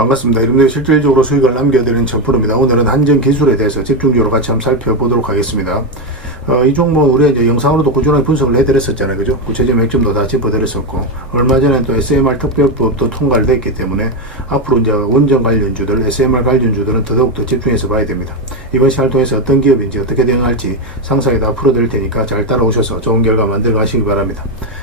반갑습니다. 여러분들 실질적으로 수익을 남겨드리는 첫프로입니다. 오늘은 한전기술에 대해서 집중적으로 같이 한번 살펴보도록 하겠습니다. 이 종목 우리 이제 영상으로도 꾸준하게 분석을 해드렸었잖아요. 그죠? 구체적 맥점도 다 짚어드렸었고, 얼마 전에 또 SMR 특별법도 통과를 됐기 때문에 앞으로 이제 원전 관련주들, SMR 관련주들은 더더욱더 집중해서 봐야 됩니다. 이번 시간을 통해서 어떤 기업인지 어떻게 대응할지 상세하게 다 풀어드릴 테니까 잘 따라오셔서 좋은 결과 만들어 가시기 바랍니다.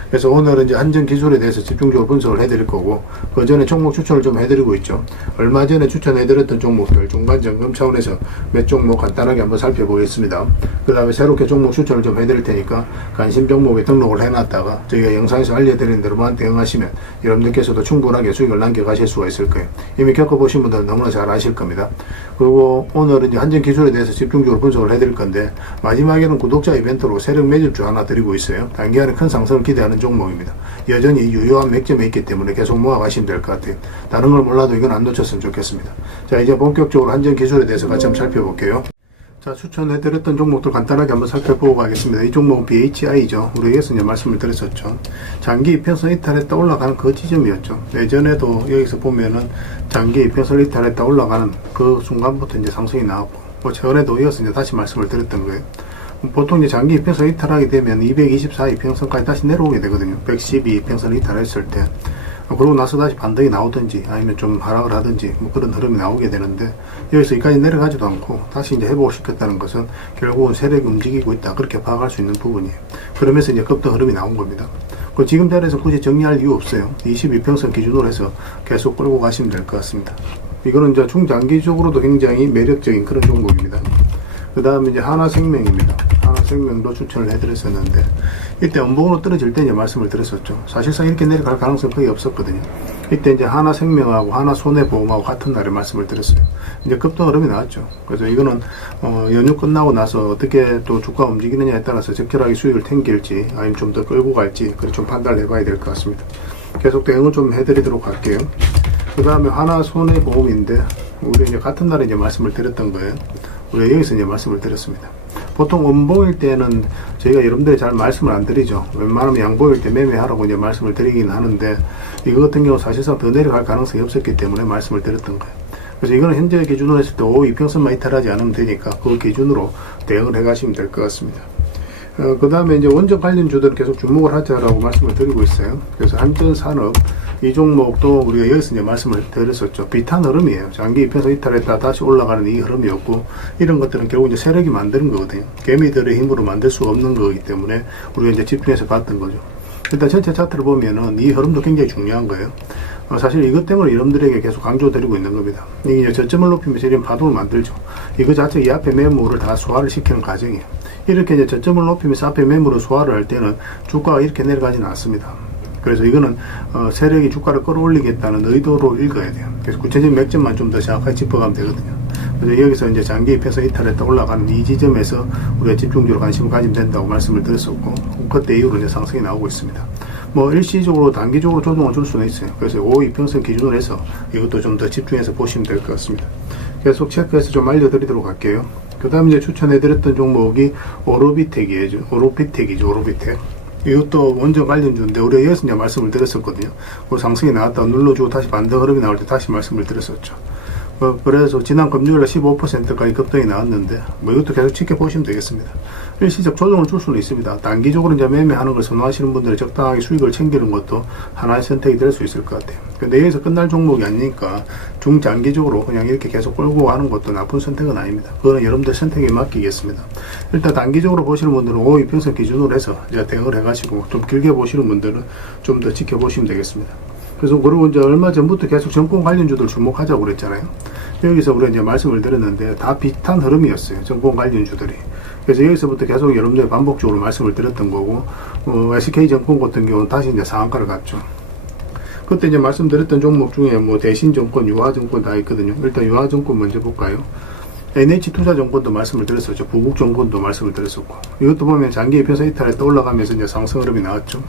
그래서 오늘은 이제 한전기술에 대해서 집중적으로 분석을 해드릴 거고, 그 전에 종목 추천을 좀 해드리고 있죠. 얼마 전에 추천해드렸던 종목들 중간 점검 차원에서 몇 종목 간단하게 한번 살펴보겠습니다. 그 다음에 새롭게 종목 추천을 좀 해드릴 테니까 관심 종목에 등록을 해놨다가 저희가 영상에서 알려드린 대로만 대응하시면 여러분들께서도 충분하게 수익을 남겨가실 수가 있을 거예요. 이미 겪어보신 분들은 너무나 잘 아실 겁니다. 그리고 오늘은 이제 한전기술에 대해서 집중적으로 분석을 해드릴 건데, 마지막에는 구독자 이벤트로 세력 매집주 하나 드리고 있어요. 단기간에 큰 상승을 기대하는 종목입니다. 여전히 유효한 맥점에 있기 때문에 계속 모아가시면 될 것 같아요. 다른 걸 몰라도 이건 안 놓쳤으면 좋겠습니다. 자, 이제 본격적으로 한전기술에 대해서 같이 한번 살펴볼게요. 자, 추천해드렸던 종목들 간단하게 한번 살펴보고 가겠습니다. 이 종목은 BHI죠. 우리 여기서 이제 말씀을 드렸었죠. 장기 이평선 이탈했다 올라가는 그 지점이었죠. 예전에도 여기서 보면은 장기 이평선 이탈했다 올라가는 그 순간부터 이제 상승이 나왔고, 뭐 최근에도 이어서 이제 다시 말씀을 드렸던 거예요. 보통 이제 장기 이평선 이탈하게 되면 224 이평선까지 다시 내려오게 되거든요. 112 이평선 이탈했을 때. 그러고 나서 다시 반등이 나오든지 아니면 좀 하락을 하든지 뭐 그런 흐름이 나오게 되는데, 여기서 여기까지 내려가지도 않고 다시 이제 회복을 시켰다는 것은 결국은 세력이 움직이고 있다, 그렇게 파악할 수 있는 부분이에요. 그러면서 이제 급등 흐름이 나온 겁니다. 그 지금 자리에서 굳이 정리할 이유 없어요. 22평선 기준으로 해서 계속 끌고 가시면 될 것 같습니다. 이거는 이제 중장기적으로도 굉장히 매력적인 그런 종목입니다. 그 다음에 이제 하나생명입니다. 하나생명도 추천을 해드렸었는데, 이때 음봉으로 떨어질 때 이제 말씀을 드렸었죠. 사실상 이렇게 내려갈 가능성이 거의 없었거든요. 이때 이제 하나생명하고 하나손해보험하고 같은 날에 말씀을 드렸어요. 이제 급등 흐름이 나왔죠. 그래서 이거는 연휴 끝나고 나서 어떻게 또 주가 움직이느냐에 따라서 적절하게 수익을 챙길지 아니면 좀 더 끌고 갈지, 그걸 좀 판단을 해봐야 될 것 같습니다. 계속 대응을 좀 해드리도록 할게요. 그 다음에 하나손해보험인데, 우리 이제 같은 날에 이제 말씀을 드렸던 거예요. 우리 여기서 이제 말씀을 드렸습니다. 보통 음봉일 때는 저희가 여러분들이 잘 말씀을 안 드리죠. 웬만하면 양봉일 때 매매하라고 이제 말씀을 드리긴 하는데, 이거 같은 경우 사실상 더 내려갈 가능성이 없었기 때문에 말씀을 드렸던 거예요. 그래서 이거는 현재 기준으로 했을 때 이평선만 이탈하지 않으면 되니까 그 기준으로 대응을 해 가시면 될 것 같습니다. 그 다음에 이제 원전 관련주들은 계속 주목을 하자라고 말씀을 드리고 있어요. 그래서 한전산업, 이 종목도 우리가 여기서 이제 말씀을 드렸었죠. 비탄 흐름이에요. 장기 이평선 이탈했다 다시 올라가는 이 흐름이었고, 이런 것들은 결국 이제 세력이 만드는 거거든요. 개미들의 힘으로 만들 수 없는 거기 때문에 우리가 이제 집중해서 봤던 거죠. 일단 전체 차트를 보면은 이 흐름도 굉장히 중요한 거예요. 사실 이것 때문에 여러분들에게 계속 강조드리고 있는 겁니다. 이게 저점을 높이면서 이런 파동을 만들죠. 이거 자체 이 앞에 매물을 다 소화를 시키는 과정이에요. 이렇게 이제 저점을 높이면서 앞에 매물을 소화를 할 때는 주가가 이렇게 내려가지는 않습니다. 그래서 이거는 세력이 주가를 끌어올리겠다는 의도로 읽어야 돼요. 그래서 구체적인 맥점만 좀 더 정확하게 짚어가면 되거든요. 그래서 여기서 이제 장기 입해서 이탈했다 올라가는 이 지점에서 우리가 집중적으로 관심을 가지면 된다고 말씀을 드렸었고, 그때 이후로 이제 상승이 나오고 있습니다. 뭐 일시적으로 단기적으로 조정을 줄 수는 있어요. 그래서 5이평선 기준으로 해서 이것도 좀 더 집중해서 보시면 될 것 같습니다. 계속 체크해서 좀 알려드리도록 할게요. 그 다음에 이제 추천해드렸던 종목이 오로비텍이죠. 오로비텍. 이것도 원전 관련주인데, 우리가 여기서 이제 말씀을 드렸었거든요. 그 상승이 나왔다가 눌러주고 다시 반등 흐름이 나올 때 다시 말씀을 드렸었죠. 그래서 지난 금요일에 15%까지 급등이 나왔는데, 뭐 이것도 계속 지켜보시면 되겠습니다. 일시적 조정을 줄 수는 있습니다. 단기적으로 이제 매매하는 걸 선호하시는 분들이 적당하게 수익을 챙기는 것도 하나의 선택이 될 수 있을 것 같아요. 근데 여기서 끝날 종목이 아니니까 중장기적으로 그냥 이렇게 계속 끌고 가는 것도 나쁜 선택은 아닙니다. 그거는 여러분들 선택에 맡기겠습니다. 일단 단기적으로 보시는 분들은 5이평선 기준으로 해서 이제 대응을 해가시고, 좀 길게 보시는 분들은 좀 더 지켜보시면 되겠습니다. 그래서 그리고 이제 얼마 전부터 계속 정권 관련주들 주목하자고 그랬잖아요. 여기서 우리가 이제 말씀을 드렸는데 다 비슷한 흐름이었어요. 정권 관련주들이. 그래서 여기서부터 계속 여러분들 반복적으로 말씀을 드렸던 거고, SK정권 같은 경우는 다시 이제 상한가를 갔죠. 그때 이제 말씀드렸던 종목 중에 뭐 대신정권, 유화정권 다 있거든요. 일단 유화정권 먼저 볼까요? NH투자정권도 말씀을 드렸었죠. 부국정권도 말씀을 드렸었고, 이것도 보면 장기 이평선 이탈했다 올라가면서 이제 상승 흐름이 나왔죠.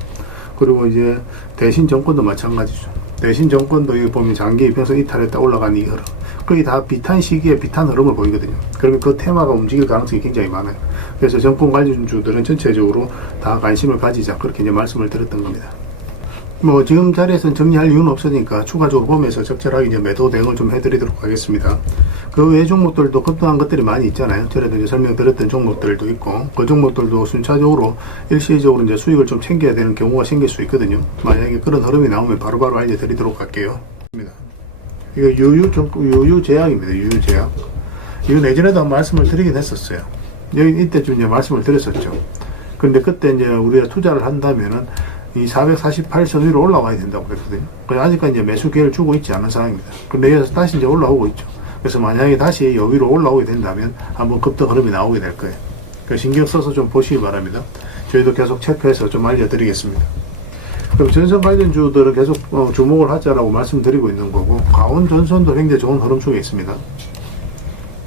그리고 이제 대신정권도 마찬가지죠. 대신정권도 여기 보면 장기 이평선 이탈했다 올라간 이 흐름, 거의 다 비슷한 시기에 비슷한 흐름을 보이거든요. 그러면 그 테마가 움직일 가능성이 굉장히 많아요. 그래서 정권 관련주들은 전체적으로 다 관심을 가지자, 그렇게 이제 말씀을 드렸던 겁니다. 뭐 지금 자리에서는 정리할 이유는 없으니까 추가적으로 보면서 적절하게 이제 매도 대응을 좀 해드리도록 하겠습니다. 그 외 종목들도 급등한 것들이 많이 있잖아요. 전에도 이제 설명드렸던 종목들도 있고, 그 종목들도 순차적으로 일시적으로 이제 수익을 좀 챙겨야 되는 경우가 생길 수 있거든요. 만약에 그런 흐름이 나오면 바로바로 알려드리도록 할게요. 이거 유유제약입니다. 유유제약. 이거 예전에도 한 말씀을 드리긴 했었어요. 여기 이때쯤 이제 말씀을 드렸었죠. 근데 그때 이제 우리가 투자를 한다면은 이 448선 위로 올라와야 된다고 그랬거든요. 그래서 아직까지 이제 매수 기회를 주고 있지 않은 상황입니다. 근데 여기서 다시 이제 올라오고 있죠. 그래서 만약에 다시 여기로 올라오게 된다면 한번 급등 흐름이 나오게 될 거예요. 그래서 신경 써서 좀 보시기 바랍니다. 저희도 계속 체크해서 좀 알려드리겠습니다. 그럼 전선 관련주들은 계속 주목을 하자라고 말씀드리고 있는 거고, 강원전선도 굉장히 좋은 흐름 속에 있습니다.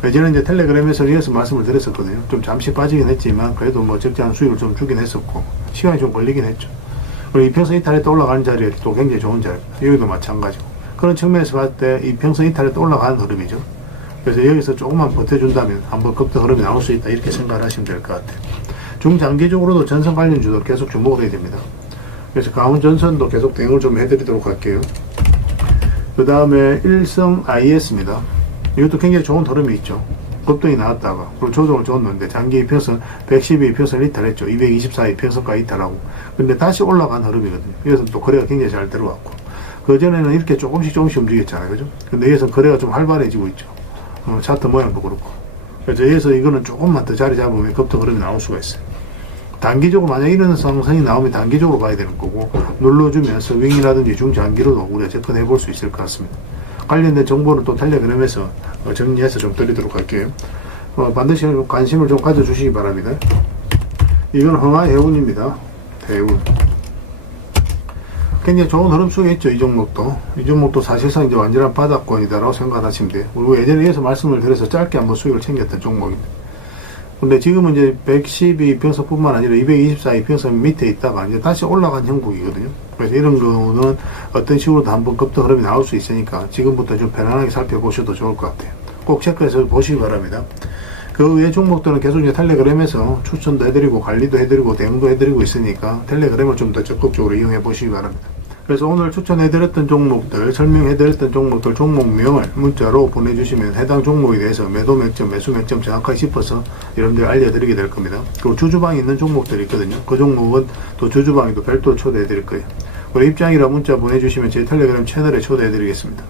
예전에 이제 텔레그램에서 이어서 말씀을 드렸었거든요. 좀 잠시 빠지긴 했지만 그래도 뭐 적지 않은 수익을 좀 주긴 했었고, 시간이 좀 걸리긴 했죠. 그리고 이평선 이탈에 또 올라가는 자리에 또 굉장히 좋은 자리입니다. 여기도 마찬가지고. 그런 측면에서 봤을 때 이평선 이탈에 또 올라가는 흐름이죠. 그래서 여기서 조금만 버텨준다면 한번 급등 흐름이 나올 수 있다, 이렇게 생각을 하시면 될 것 같아요. 중장기적으로도 전선 관련주도 계속 주목을 해야 됩니다. 그래서 강원전선도 계속 대응을 좀 해드리도록 할게요. 그 다음에 일성 IS입니다. 이것도 굉장히 좋은 흐름이 있죠. 급등이 나왔다가 그리고 조정을 줬는데 장기 이평선 112 이평선 이탈했죠. 224 이평선까지 이탈하고, 근데 다시 올라간 흐름이거든요. 여기서 또 거래가 굉장히 잘 들어왔고, 그 전에는 이렇게 조금씩 움직였잖아요, 그죠? 근데 여기서 거래가 좀 활발해지고 있죠. 차트 모양도 그렇고. 그래서 여기서 이거는 조금만 더 자리 잡으면 급등 흐름이 나올 수가 있어요. 단기적으로 만약 이런 상승이 나오면 단기적으로 봐야 되는 거고, 눌러주면서 윙이라든지 중장기로도 우리가 접근해 볼 수 있을 것 같습니다. 관련된 정보는 또 텔레그램에서 정리해서 좀 드리도록 할게요. 반드시 관심을 좀 가져주시기 바랍니다. 이건 흥하해운입니다. 해운. 굉장히 좋은 흐름 속에 있죠. 이 종목도 사실상 이제 완전한 바닥권이다라고 생각하시면 돼요. 우리가 예전에 이어서 말씀을 드려서 짧게 한번 수익을 챙겼던 종목입니다. 근데 지금은 이제 112 이평선뿐만 아니라 224 이평선 밑에 있다가 이제 다시 올라간 형국이거든요. 그래서 이런 거는 어떤 식으로도 한번 급등 흐름이 나올 수 있으니까 지금부터 좀 편안하게 살펴보셔도 좋을 것 같아요. 꼭 체크해서 보시기 바랍니다. 그 외 종목들은 계속 이제 텔레그램에서 추천도 해드리고 관리도 해드리고 대응도 해드리고 있으니까 텔레그램을 좀 더 적극적으로 이용해 보시기 바랍니다. 그래서 오늘 추천해드렸던 종목들, 설명해드렸던 종목들 종목명을 문자로 보내주시면 해당 종목에 대해서 매도 맥점, 매수 맥점 정확하게 짚어서 여러분들 알려드리게 될 겁니다. 그리고 주주방에 있는 종목들이 있거든요. 그 종목은 또 주주방에도 별도로 초대해드릴 거예요. 그리고 입장이라 문자 보내주시면 제 텔레그램 채널에 초대해드리겠습니다.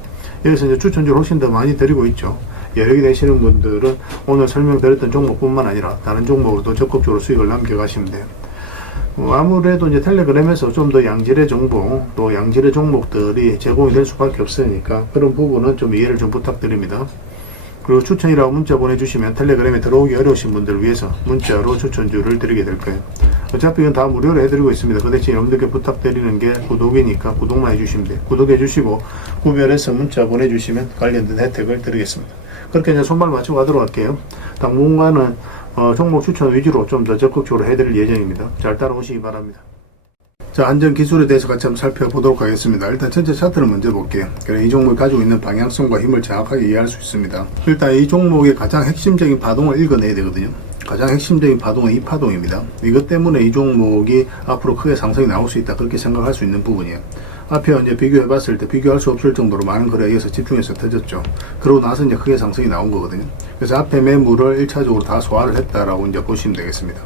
여기서 이제 추천주를 훨씬 더 많이 드리고 있죠. 여력이 되시는 분들은 오늘 설명드렸던 종목뿐만 아니라 다른 종목으로도 적극적으로 수익을 남겨가시면 돼요. 아무래도 이제 텔레그램에서 좀 더 양질의 정보, 또 양질의 종목들이 제공이 될 수밖에 없으니까 그런 부분은 좀 이해를 좀 부탁드립니다. 그리고 추천이라고 문자 보내주시면 텔레그램에 들어오기 어려우신 분들을 위해서 문자로 추천주를 드리게 될 거예요. 어차피 이건 다 무료로 해드리고 있습니다. 그 대신 여러분들께 부탁드리는 게 구독이니까 구독만 해주시면 돼요. 구독해주시고 구별해서 문자 보내주시면 관련된 혜택을 드리겠습니다. 그렇게 이제 손발 맞추고 가도록 할게요. 당분간은 종목 추천 위주로 좀 더 적극적으로 해드릴 예정입니다. 잘 따라오시기 바랍니다. 자, 안전 기술에 대해서 같이 한번 살펴보도록 하겠습니다. 일단 전체 차트를 먼저 볼게요. 그래, 이 종목이 가지고 있는 방향성과 힘을 정확하게 이해할 수 있습니다. 일단 이 종목의 가장 핵심적인 파동을 읽어내야 되거든요. 가장 핵심적인 파동은 이 파동입니다. 이것 때문에 이 종목이 앞으로 크게 상승이 나올 수 있다, 그렇게 생각할 수 있는 부분이에요. 앞에 이제 비교해 봤을 때 비교할 수 없을 정도로 많은 거래에 의해서 집중해서 터졌죠. 그러고 나서 이제 크게 상승이 나온 거거든요. 그래서 앞에 매물을 1차적으로 다 소화를 했다라고 이제 보시면 되겠습니다.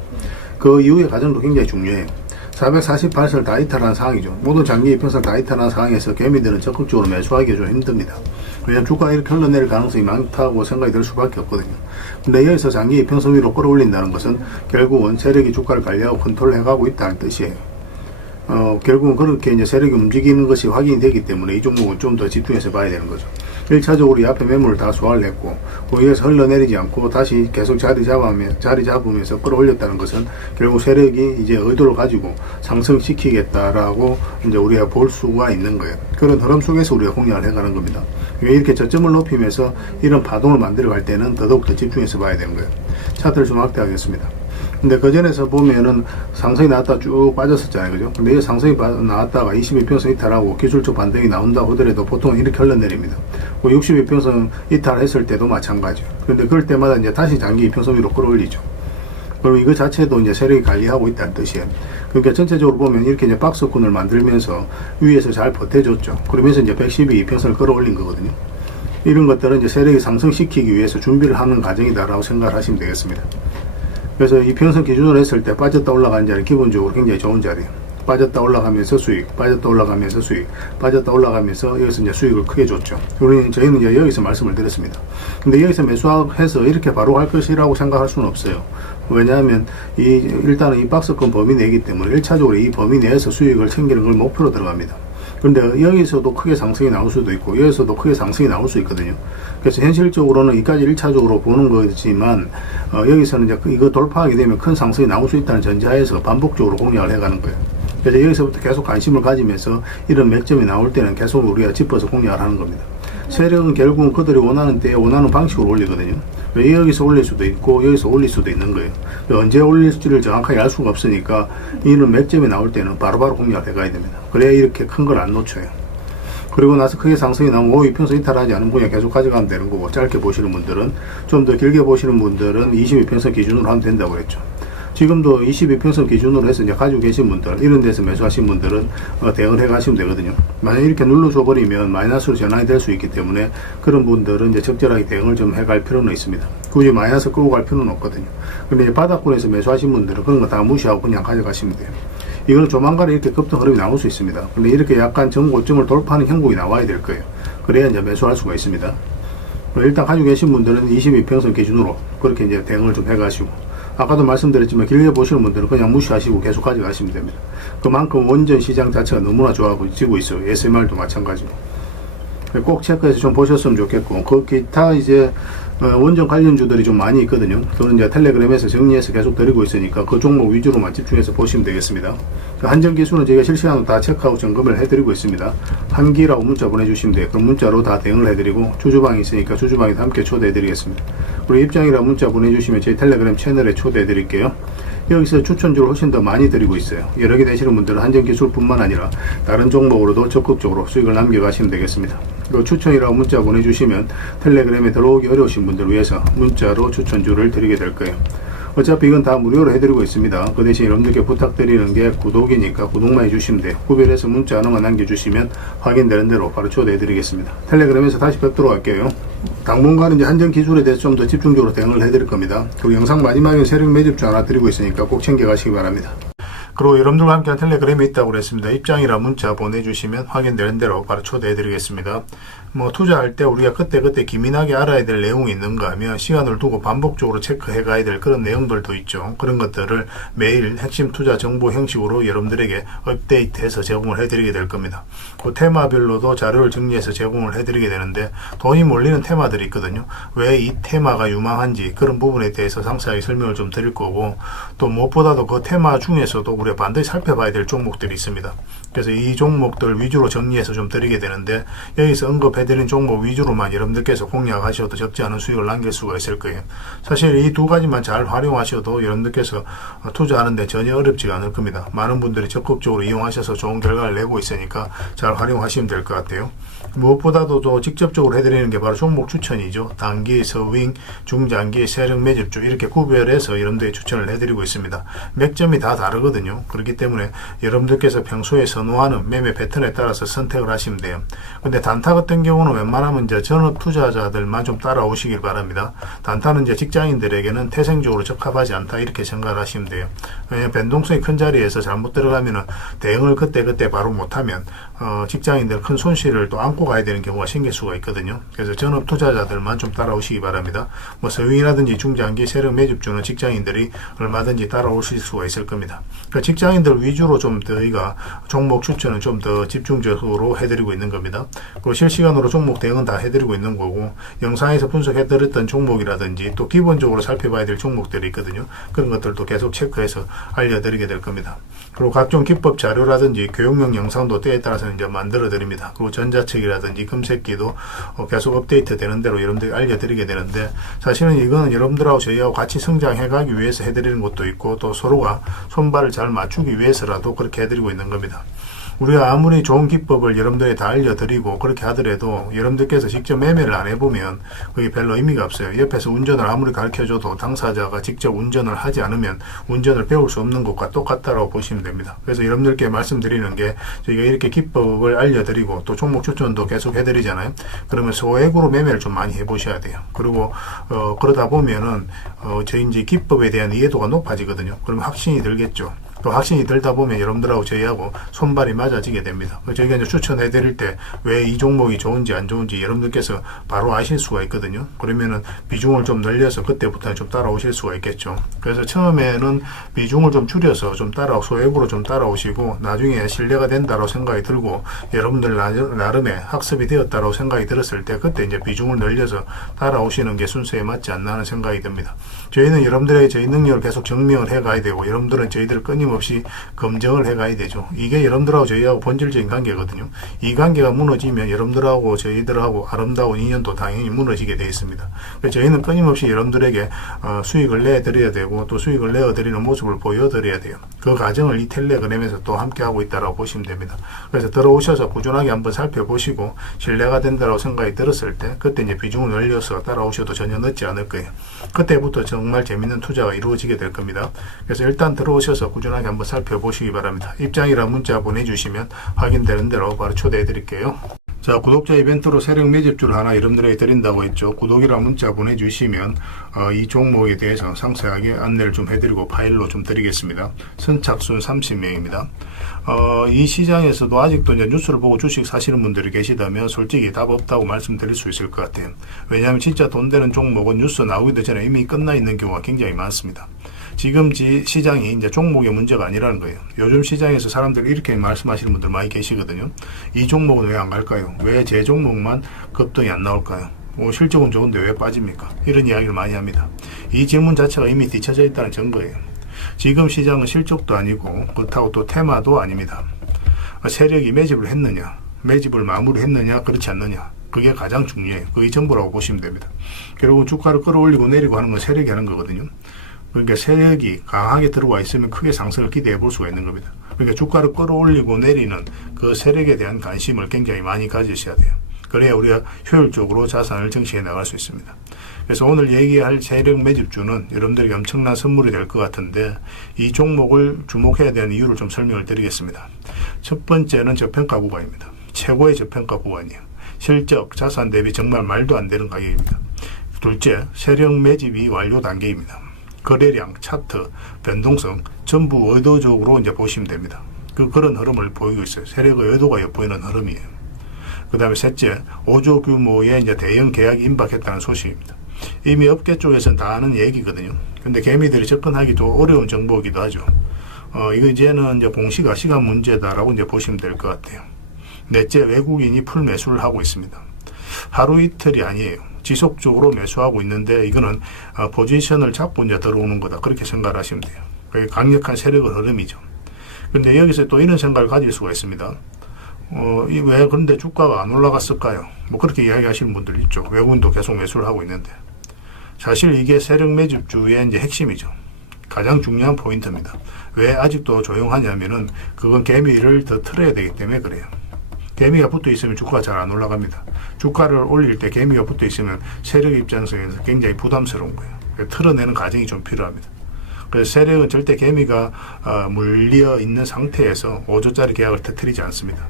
그 이후의 과정도 굉장히 중요해요. 448선을 다 이탈한 상황이죠. 모든 장기 이평선 다 이탈한 상황에서 개미들은 적극적으로 매수하기가 좀 힘듭니다. 왜냐하면 주가가 이렇게 흘러내릴 가능성이 많다고 생각이 들 수밖에 없거든요. 근데 여기서 장기 이평선 위로 끌어올린다는 것은 결국은 세력이 주가를 관리하고 컨트롤해가고 있다는 뜻이에요. 결국은 그렇게 이제 세력이 움직이는 것이 확인이 되기 때문에 이 종목은 좀 더 집중해서 봐야 되는 거죠. 1차적으로 이 앞에 매물을 다 소화를 했고, 거기에서 흘러내리지 않고 다시 계속 자리 잡으면서 끌어올렸다는 것은 결국 세력이 이제 의도를 가지고 상승시키겠다라고 이제 우리가 볼 수가 있는 거예요. 그런 흐름 속에서 우리가 공략을 해가는 겁니다. 이렇게 저점을 높이면서 이런 파동을 만들어 갈 때는 더더욱 더 집중해서 봐야 되는 거예요. 차트를 좀 확대하겠습니다. 근데 그 전에서 보면은 상승이 나왔다가 쭉 빠졌었잖아요. 그죠? 근데 이 상승이 나왔다가 22평선 이탈하고 기술적 반등이 나온다고 하더라도 보통은 이렇게 흘러내립니다. 62평선 이탈했을 때도 마찬가지예요. 근데 그럴 때마다 이제 다시 장기 이평선 위로 끌어올리죠. 그리고 이거 자체도 이제 세력이 관리하고 있다는 뜻이에요. 그러니까 전체적으로 보면 이렇게 이제 박스권을 만들면서 위에서 잘 버텨줬죠. 그러면서 이제 112 이평선을 끌어올린 거거든요. 이런 것들은 이제 세력이 상승시키기 위해서 준비를 하는 과정이다라고 생각을 하시면 되겠습니다. 그래서 이평선 기준으로 했을 때 빠졌다 올라가는 자리 기본적으로 굉장히 좋은 자리예요. 빠졌다 올라가면서 수익, 빠졌다 올라가면서 수익, 빠졌다 올라가면서 여기서 이제 수익을 크게 줬죠. 저희는 이제 여기서 말씀을 드렸습니다. 근데 여기서 매수해서 이렇게 바로 갈 것이라고 생각할 수는 없어요. 왜냐하면 일단은 이 박스권 범위 내이기 때문에 1차적으로 이 범위 내에서 수익을 챙기는 걸 목표로 들어갑니다. 그런데 여기서도 크게 상승이 나올 수도 있고 여기서도 크게 상승이 나올 수 있거든요. 그래서 현실적으로는 이까지 1차적으로 보는 거지만 여기서는 이제 이거 돌파하게 되면 큰 상승이 나올 수 있다는 전제하에서 반복적으로 공략을 해가는 거예요. 그래서 여기서부터 계속 관심을 가지면서 이런 맥점이 나올 때는 계속 우리가 짚어서 공략을 하는 겁니다. 세력은 결국은 그들이 원하는 때에 원하는 방식으로 올리거든요. 여기서 올릴 수도 있고 여기서 올릴 수도 있는 거예요. 언제 올릴지를 정확하게 알 수가 없으니까 이런 맥점이 나올 때는 바로바로 공략을 해가야 됩니다. 그래야 이렇게 큰 걸 안 놓쳐요. 그리고 나서 크게 상승이 나오면 이평선 이탈하지 않은 분야 계속 가져가면 되는 거고, 짧게 보시는 분들은, 좀 더 길게 보시는 분들은 22평선 기준으로 하면 된다고 그랬죠. 지금도 22평선 기준으로 해서 이제 가지고 계신 분들, 이런 데서 매수하신 분들은 대응을 해 가시면 되거든요. 만약 이렇게 눌러줘 버리면 마이너스로 전환이 될 수 있기 때문에 그런 분들은 이제 적절하게 대응을 좀 해갈 필요는 있습니다. 굳이 마이너스 끌고 갈 필요는 없거든요. 근데 이제 바닥권에서 매수하신 분들은 그런 거 다 무시하고 그냥 가져가시면 돼요. 이거는 조만간에 이렇게 급등 흐름이 나올 수 있습니다. 근데 이렇게 약간 정고점을 돌파하는 형국이 나와야 될 거예요. 그래야 이제 매수할 수가 있습니다. 일단 가지고 계신 분들은 22평선 기준으로 그렇게 이제 대응을 좀 해가시고, 아까도 말씀드렸지만 길게 보시는 분들은 그냥 무시하시고 계속 가져가시면 됩니다. 그만큼 원전 시장 자체가 너무나 좋아지고 있어요. SMR도 마찬가지고. 꼭 체크해서 좀 보셨으면 좋겠고, 그 기타 이제 원전 관련주들이 좀 많이 있거든요. 그거는 이제 텔레그램에서 정리해서 계속 드리고 있으니까 그 종목 위주로만 집중해서 보시면 되겠습니다. 한전기술은 저희가 실시간으로 다 체크하고 점검을 해드리고 있습니다. 한기라고 문자 보내주시면 돼요. 그럼 문자로 다 대응을 해드리고, 주주방이 있으니까 주주방에도 함께 초대해드리겠습니다. 그리고 입장이라 문자 보내주시면 저희 텔레그램 채널에 초대해드릴게요. 여기서 추천주를 훨씬 더 많이 드리고 있어요. 여러 개 되시는 분들은 한전기술뿐만 아니라 다른 종목으로도 적극적으로 수익을 남겨가시면 되겠습니다. 그 추천이라고 문자 보내주시면 텔레그램에 들어오기 어려우신 분들을 위해서 문자로 추천주를 드리게 될 거예요. 어차피 이건 다 무료로 해드리고 있습니다. 그 대신 여러분들께 부탁드리는 게 구독이니까 구독만 해주시면 돼요. 구별해서 문자 하나만 남겨주시면 확인되는 대로 바로 초대해드리겠습니다. 텔레그램에서 다시 뵙도록 할게요. 당분간은 이제 한전기술에 대해서 좀 더 집중적으로 대응을 해드릴 겁니다. 그리고 영상 마지막에 세력 매집주 하나 드리고 있으니까 꼭 챙겨가시기 바랍니다. 그리고 여러분들과 함께한 텔레그램이 있다고 그랬습니다. 입장이라 문자 보내주시면 확인되는 대로 바로 초대해드리겠습니다. 투자할 때 우리가 그때그때 기민하게 알아야 될 내용이 있는가 하면 시간을 두고 반복적으로 체크해 가야 될 그런 내용들도 있죠. 그런 것들을 매일 핵심 투자 정보 형식으로 여러분들에게 업데이트해서 제공을 해드리게 될 겁니다. 그 테마별로도 자료를 정리해서 제공을 해드리게 되는데, 돈이 몰리는 테마들이 있거든요. 왜 이 테마가 유망한지 그런 부분에 대해서 상세하게 설명을 좀 드릴 거고, 또 무엇보다도 그 테마 중에서도 우리가 반드시 살펴봐야 될 종목들이 있습니다. 그래서 이 종목들 위주로 정리해서 좀 드리게 되는데, 여기서 언급해드린 종목 위주로만 여러분들께서 공략하셔도 적지 않은 수익을 남길 수가 있을 거예요. 사실 이 두 가지만 잘 활용하셔도 여러분들께서 투자하는데 전혀 어렵지가 않을 겁니다. 많은 분들이 적극적으로 이용하셔서 좋은 결과를 내고 있으니까 잘 활용하시면 될 것 같아요. 무엇보다도 또 직접적으로 해드리는 게 바로 종목 추천이죠. 단기, 서윙, 중장기, 세력 매집주 이렇게 구별해서 여러분들이 추천을 해드리고 있습니다. 맥점이 다 다르거든요. 그렇기 때문에 여러분들께서 평소에 선호하는 매매 패턴에 따라서 선택을 하시면 돼요. 근데 단타 같은 경우는 웬만하면 이제 전업 투자자들만 좀 따라오시길 바랍니다. 단타는 이제 직장인들에게는 태생적으로 적합하지 않다 이렇게 생각을 하시면 돼요. 왜냐하면 변동성이 큰 자리에서 잘못 들어가면은 대응을 그때 바로 못하면 직장인들 큰 손실을 또 안고 가야 되는 경우가 생길 수가 있거든요. 그래서 전업 투자자들만 좀 따라오시기 바랍니다. 서윙이라든지 중장기 세력 매집주는 직장인들이 얼마든지 따라오실 수가 있을 겁니다. 그러니까 직장인들 위주로 좀 저희가 종목 추천은 좀 더 집중적으로 해드리고 있는 겁니다. 그리고 실시간으로 종목 대응은 다 해드리고 있는 거고, 영상에서 분석해드렸던 종목이라든지 또 기본적으로 살펴봐야 될 종목들이 있거든요. 그런 것들도 계속 체크해서 알려드리게 될 겁니다. 그리고 각종 기법 자료라든지 교육용 영상도 때에 따라서 이제 만들어 드립니다. 그리고 전자책이라든지 검색기도 계속 업데이트 되는 대로 여러분들이 알려드리게 되는데, 사실은 이거는 여러분들하고 저희하고 같이 성장해 가기 위해서 해드리는 것도 있고, 또 서로가 손발을 잘 맞추기 위해서라도 그렇게 해드리고 있는 겁니다. 우리가 아무리 좋은 기법을 여러분들에 다 알려드리고 그렇게 하더라도 여러분들께서 직접 매매를 안 해보면 그게 별로 의미가 없어요. 옆에서 운전을 아무리 가르쳐줘도 당사자가 직접 운전을 하지 않으면 운전을 배울 수 없는 것과 똑같다고 보시면 됩니다. 그래서 여러분들께 말씀드리는 게 저희가 이렇게 기법을 알려드리고 또 종목 추천도 계속 해드리잖아요. 그러면 소액으로 매매를 좀 많이 해보셔야 돼요. 그리고 그러다 보면은 저희 이제 기법에 대한 이해도가 높아지거든요. 그러면 확신이 들겠죠. 또 확신이 들다 보면 여러분들하고 저희하고 손발이 맞아지게 됩니다. 저희가 이제 추천해 드릴 때 왜 이 종목이 좋은지 안 좋은지 여러분들께서 바로 아실 수가 있거든요. 그러면은 비중을 좀 늘려서 그때부터는 좀 따라오실 수가 있겠죠. 그래서 처음에는 비중을 좀 줄여서 좀 소액으로 좀 따라오시고 나중에 신뢰가 된다고 생각이 들고 여러분들 나름의 학습이 되었다고 생각이 들었을 때 그때 이제 비중을 늘려서 따라오시는 게 순서에 맞지 않나 하는 생각이 듭니다. 저희는 여러분들의 저희 능력을 계속 증명을 해 가야 되고 여러분들은 저희들을 끊임없이 검증을 해 가야 되죠. 이게 여러분들하고 저희하고 본질적인 관계거든요. 이 관계가 무너지면 여러분들하고 저희들하고 아름다운 인연도 당연히 무너지게 되어 있습니다. 그래서 저희는 끊임없이 여러분들에게 수익을 내드려야 되고 또 수익을 내어드리는 모습을 보여드려야 돼요. 그 과정을 이 텔레그램에서 또 함께 하고 있다고 보시면 됩니다. 그래서 들어오셔서 꾸준하게 한번 살펴보시고 신뢰가 된다고 생각이 들었을 때 그때 이제 비중을 늘려서 따라오셔도 전혀 늦지 않을 거예요. 그때부터 정말 재밌는 투자가 이루어지게 될 겁니다. 그래서 일단 들어오셔서 꾸준하게 한번 살펴보시기 바랍니다. 입장이랑 문자 보내주시면 확인되는 대로 바로 초대해 드릴게요. 자, 구독자 이벤트로 세력 매집주를 하나 여러분들에게 드린다고 했죠. 구독이랑 문자 보내주시면 이 종목에 대해서 상세하게 안내를 좀 해드리고 파일로 좀 드리겠습니다. 선착순 30명입니다. 이 시장에서도 아직도 이제 뉴스를 보고 주식 사시는 분들이 계시다면 솔직히 답 없다고 말씀드릴 수 있을 것 같아요. 왜냐하면 진짜 돈 되는 종목은 뉴스 나오기도 전에 이미 끝나 있는 경우가 굉장히 많습니다. 지금 시장이 이제 종목의 문제가 아니라는 거예요. 요즘 시장에서 사람들이 이렇게 말씀하시는 분들 많이 계시거든요. 이 종목은 왜 안 갈까요? 왜 제 종목만 급등이 안 나올까요? 실적은 좋은데 왜 빠집니까? 이런 이야기를 많이 합니다. 이 질문 자체가 이미 뒤쳐져 있다는 증거예요. 지금 시장은 실적도 아니고 그렇다고 또 테마도 아닙니다. 세력이 매집을 했느냐, 매집을 마무리했느냐, 그렇지 않느냐. 그게 가장 중요해요. 그게 전부라고 보시면 됩니다. 결국은 주가를 끌어올리고 내리고 하는 건 세력이 하는 거거든요. 그러니까 세력이 강하게 들어와 있으면 크게 상승을 기대해 볼 수가 있는 겁니다. 그러니까 주가를 끌어올리고 내리는 그 세력에 대한 관심을 굉장히 많이 가지셔야 돼요. 그래야 우리가 효율적으로 자산을 정치해 나갈 수 있습니다. 그래서 오늘 얘기할 세력 매집주는 여러분들에게 엄청난 선물이 될 것 같은데 이 종목을 주목해야 되는 이유를 좀 설명을 드리겠습니다. 첫 번째는 저평가 구간입니다. 최고의 저평가 구간이에요. 실적, 자산 대비 정말 말도 안 되는 가격입니다. 둘째, 세력 매집이 완료 단계입니다. 거래량, 차트, 변동성 전부 의도적으로 이제 보시면 됩니다. 그런 흐름을 보이고 있어요. 세력의 의도가 엿보이는 흐름이에요. 그 다음에 셋째, 5조 규모의 이제 대형 계약이 임박했다는 소식입니다. 이미 업계 쪽에서는 다 아는 얘기거든요. 근데 개미들이 접근하기도 어려운 정보이기도 하죠. 이거 이제는 이제 공시가 시간 문제다라고 이제 보시면 될 것 같아요. 넷째, 외국인이 풀 매수를 하고 있습니다. 하루 이틀이 아니에요. 지속적으로 매수하고 있는데 이거는 포지션을 잡고 이제 들어오는 거다. 그렇게 생각을 하시면 돼요. 그게 강력한 세력의 흐름이죠. 근데 여기서 또 이런 생각을 가질 수가 있습니다. 왜 그런데 주가가 안 올라갔을까요? 뭐 그렇게 이야기하시는 분들 있죠. 외국인도 계속 매수를 하고 있는데. 사실 이게 세력 매집주의 이제 핵심이죠. 가장 중요한 포인트입니다. 왜 아직도 조용하냐면은 그건 개미를 더 틀어야 되기 때문에 그래요. 개미가 붙어 있으면 주가가 잘 안 올라갑니다. 주가를 올릴 때 개미가 붙어 있으면 세력 입장에서 굉장히 부담스러운 거예요. 틀어내는 과정이 좀 필요합니다. 그래서 세력은 절대 개미가 물려 있는 상태에서 5조짜리 계약을 터뜨리지 않습니다.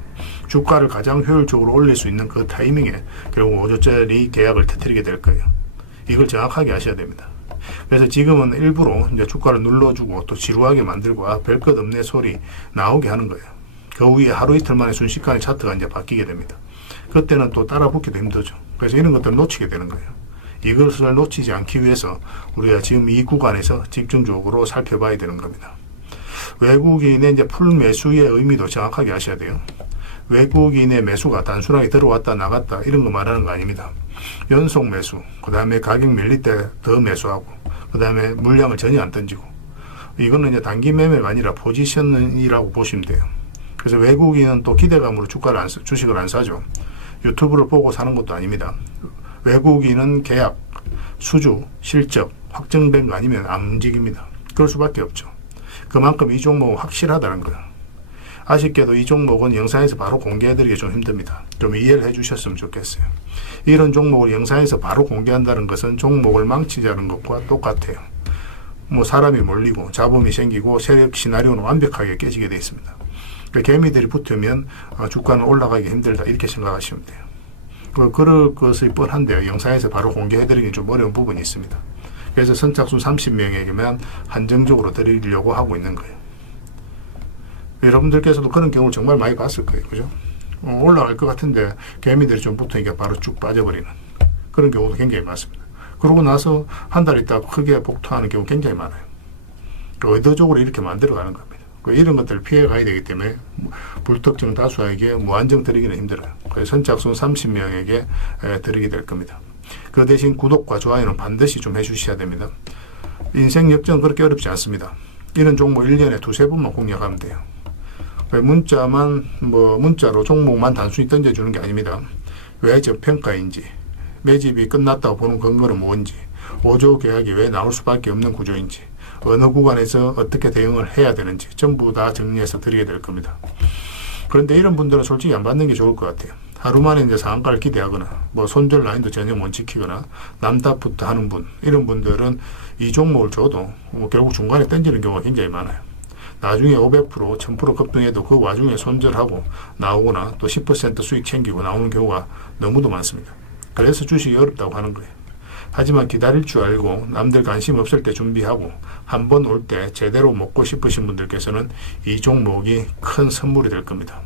주가를 가장 효율적으로 올릴 수 있는 그 타이밍에 결국 5조짜리 계약을 터뜨리게 될 거예요. 이걸 정확하게 아셔야 됩니다. 그래서 지금은 일부러 이제 주가를 눌러주고 또 지루하게 만들고 별 것 없네 소리 나오게 하는 거예요. 그 후에 하루 이틀 만에 순식간에 차트가 이제 바뀌게 됩니다. 그때는 또 따라 붙기도 힘들죠. 그래서 이런 것들을 놓치게 되는 거예요. 이것을 놓치지 않기 위해서 우리가 지금 이 구간에서 집중적으로 살펴봐야 되는 겁니다. 외국인의 이제 풀 매수의 의미도 정확하게 아셔야 돼요. 외국인의 매수가 단순하게 들어왔다 나갔다 이런 거 말하는 거 아닙니다. 연속 매수, 그 다음에 가격 밀릴 때 더 매수하고, 그 다음에 물량을 전혀 안 던지고, 이거는 이제 단기 매매가 아니라 포지션이라고 보시면 돼요. 그래서 외국인은 또 기대감으로 주식을 안 사죠. 유튜브를 보고 사는 것도 아닙니다. 외국인은 계약, 수주, 실적 확정된 거 아니면 안 움직입니다. 그럴 수밖에 없죠. 그만큼 이 종목은 확실하다는 거예요. 아쉽게도 이 종목은 영상에서 바로 공개해드리기 좀 힘듭니다. 좀 이해를 해주셨으면 좋겠어요. 이런 종목을 영상에서 바로 공개한다는 것은 종목을 망치자는 것과 똑같아요. 뭐 사람이 몰리고 잡음이 생기고 세력 시나리오는 완벽하게 깨지게 되어 있습니다. 그러니까 개미들이 붙으면 주가는 올라가기 힘들다 이렇게 생각하시면 돼요. 그럴 것이 뻔한데요. 영상에서 바로 공개해드리기 좀 어려운 부분이 있습니다. 그래서 선착순 30명에게만 한정적으로 드리려고 하고 있는 거예요. 여러분들께서도 그런 경우를 정말 많이 봤을 거예요. 그죠? 올라갈 것 같은데 개미들이 좀 붙으니까 바로 쭉 빠져버리는 그런 경우도 굉장히 많습니다. 그러고 나서 한 달 있다가 크게 복토하는 경우 굉장히 많아요. 의도적으로 이렇게 만들어가는 겁니다. 이런 것들을 피해가야 되기 때문에 불특정 다수에게 무한정 드리기는 힘들어요. 그래서 선착순 30명에게 드리게 될 겁니다. 그 대신 구독과 좋아요는 반드시 좀 해주셔야 됩니다. 인생 역전 그렇게 어렵지 않습니다. 이런 종목 1년에 두세 번만 공략하면 돼요. 문자로 종목만 단순히 던져주는 게 아닙니다. 왜 저평가인지, 매집이 끝났다고 보는 근거는 뭔지, 5조 계약이 왜 나올 수밖에 없는 구조인지, 어느 구간에서 어떻게 대응을 해야 되는지 전부 다 정리해서 드리게 될 겁니다. 그런데 이런 분들은 솔직히 안 받는 게 좋을 것 같아요. 하루 만에 이제 상한가를 기대하거나 손절 라인도 전혀 못 지키거나 남답부터 하는 분, 이런 분들은 이 종목을 줘도 결국 중간에 던지는 경우가 굉장히 많아요. 나중에 500%, 1000% 급등해도 그 와중에 손절하고 나오거나 또 10% 수익 챙기고 나오는 경우가 너무도 많습니다. 그래서 주식이 어렵다고 하는 거예요. 하지만 기다릴 줄 알고 남들 관심 없을 때 준비하고 한 번 올 때 제대로 먹고 싶으신 분들께서는 이 종목이 큰 선물이 될 겁니다.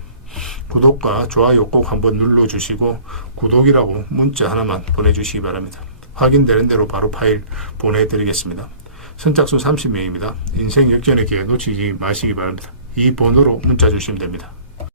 구독과 좋아요 꼭 한번 눌러주시고 구독이라고 문자 하나만 보내주시기 바랍니다. 확인되는 대로 바로 파일 보내드리겠습니다. 선착순 30명입니다. 인생 역전의 기회 놓치지 마시기 바랍니다. 이 번호로 문자 주시면 됩니다.